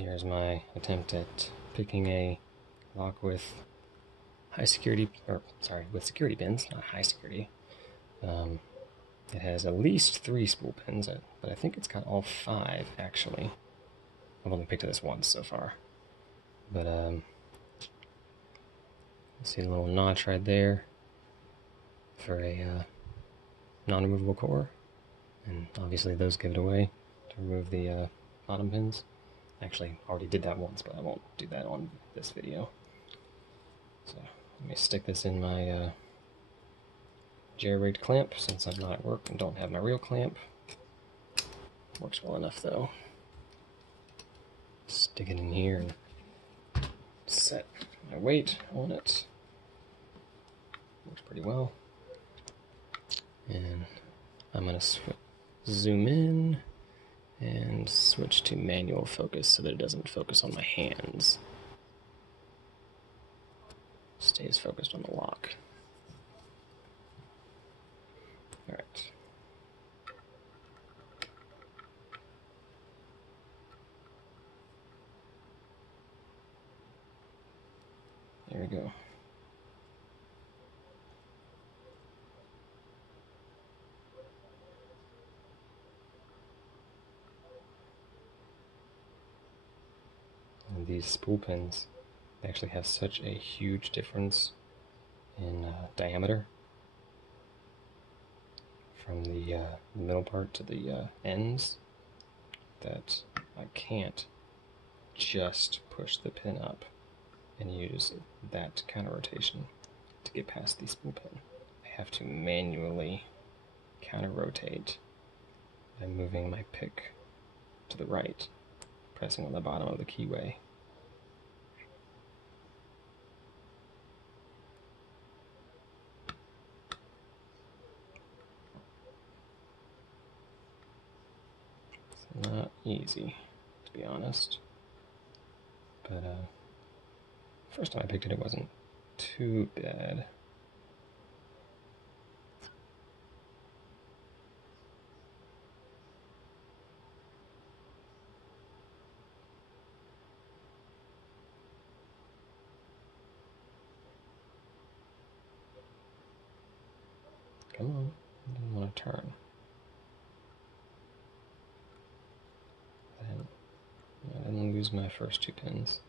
Here's my attempt at picking a lock with with security pins, not high security. It has at least 3 spool pins, but I think it's got all 5 actually. I've only picked this once so far. But see the little notch right there for a non-removable core, and obviously those give it away to remove the bottom pins. Actually, already did that once, but I won't do that on this video. So let me stick this in my jerry-rigged clamp since I'm not at work and don't have my real clamp. Works well enough though. Stick it in here and set my weight on it. Works pretty well. And I'm going to zoom in and switch to manual focus so that it doesn't focus on my hands. Stays focused on the lock. Alright. There we go. And these spool pins actually have such a huge difference in diameter from the middle part to the ends that I can't just push the pin up and use that counter rotation to get past the spool pin. I have to manually counter rotate by moving my pick to the right, pressing on the bottom of the keyway. It's not easy, to be honest, but first time I picked it, it wasn't too bad. Come on, I didn't want to turn. Then I didn't lose my first 2 pins.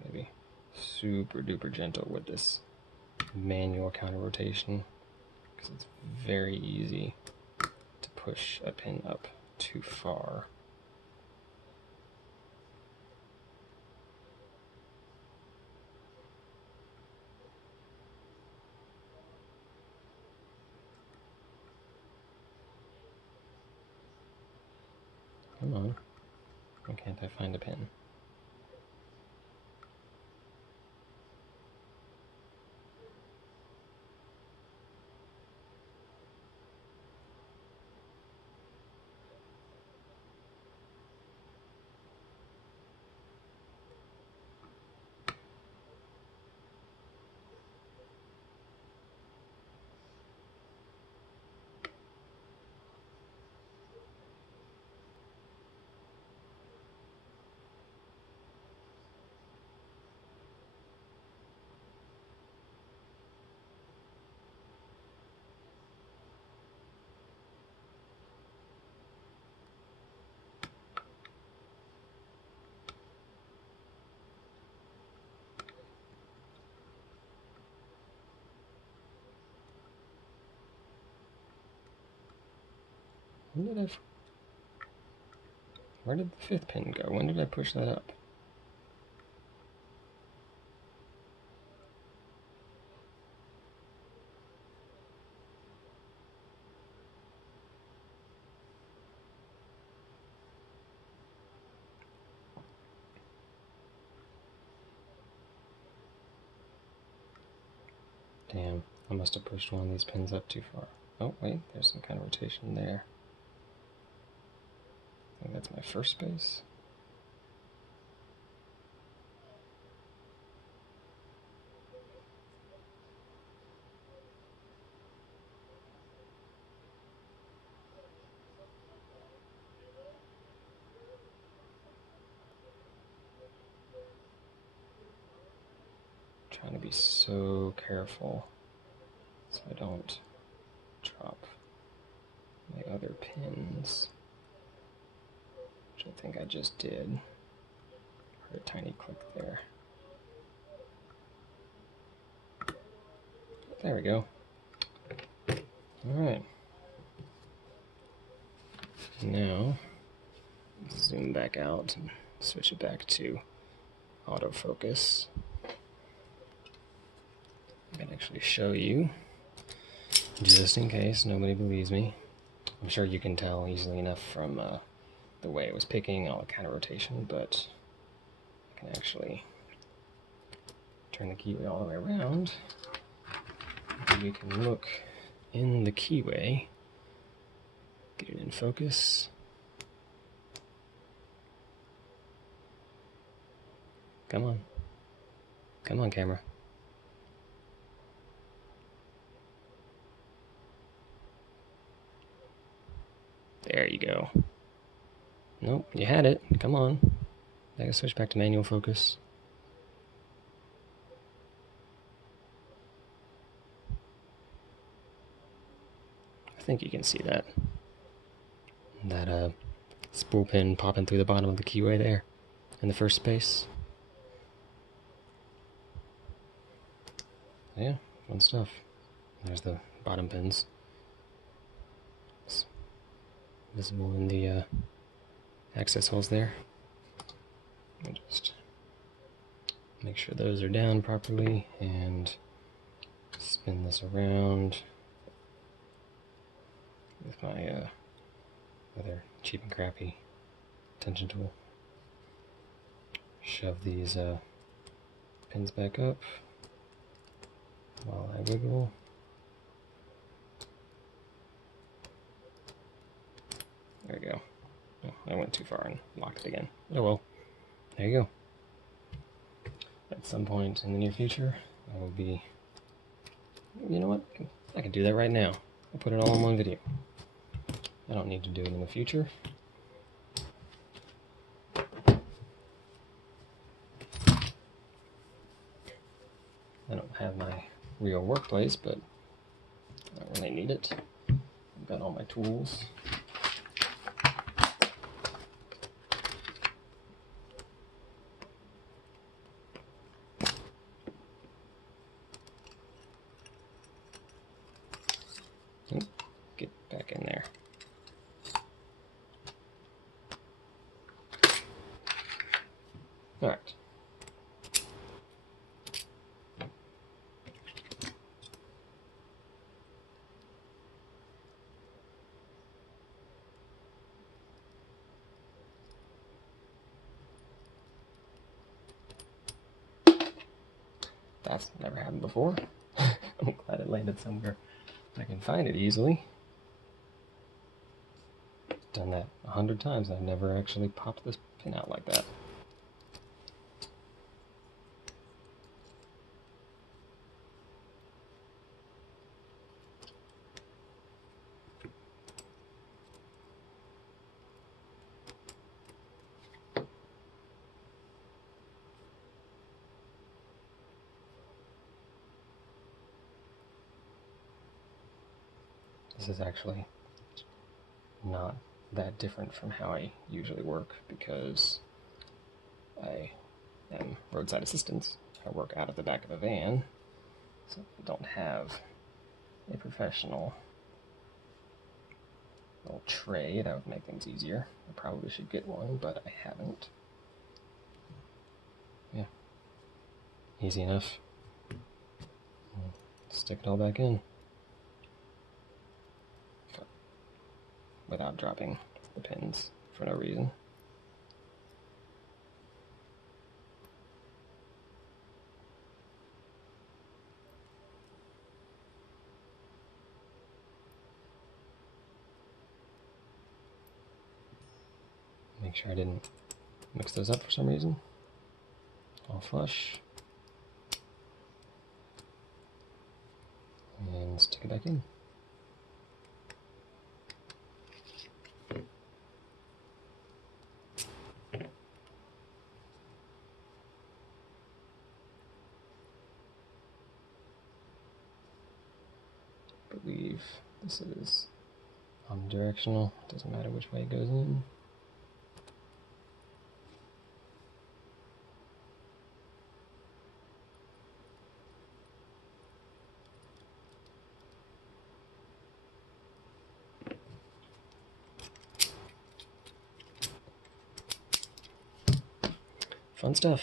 Gotta be super duper gentle with this manual counter rotation because it's very easy to push a pin up too far. Come on, why can't I find a pin? Where did the 5th pin go? When did I push that up? Damn, I must have pushed one of these pins up too far. Oh, wait, there's some kind of rotation there. I think that's my first space. trying to be so careful so I don't drop my other pins, which I think I just did. Heard a tiny click there. There we go. Alright. Now, zoom back out and switch it back to autofocus. I can actually show you, just in case nobody believes me. I'm sure you can tell easily enough from the way it was picking, all the kind of rotation, but I can actually turn the keyway all the way around. And we can look in the keyway, get it in focus. Come on. Come on, camera. There you go. Nope, you had it. Come on. I gotta switch back to manual focus. I think you can see that. That spool pin popping through the bottom of the keyway there in the first space. Yeah, fun stuff. There's the bottom pins. It's visible in the access holes there. I'll just make sure those are down properly and spin this around with my other cheap and crappy tension tool. Shove these pins back up while I wiggle. There we go. Oh, I went too far and locked it again. Oh well. There you go. At some point in the near future, I will be... You know what? I can do that right now. I'll put it all in one video. I don't need to do it in the future. I don't have my real workplace, but I don't really need it. I've got all my tools. Get back in there. All right. That's never happened before. I'm glad it landed somewhere I can find it easily. Done that 100 times. I've never actually popped this pin out like that. This is actually not that different from how I usually work because I am roadside assistance. I work out of the back of a van, so I don't have a professional little tray that would make things easier. I probably should get one, but I haven't. Yeah, easy enough. Stick it all back in without dropping the pins for no reason. Make sure I didn't mix those up for some reason. All flush. And stick it back in. believe this is omnidirectional. Doesn't matter which way it goes in. Fun stuff.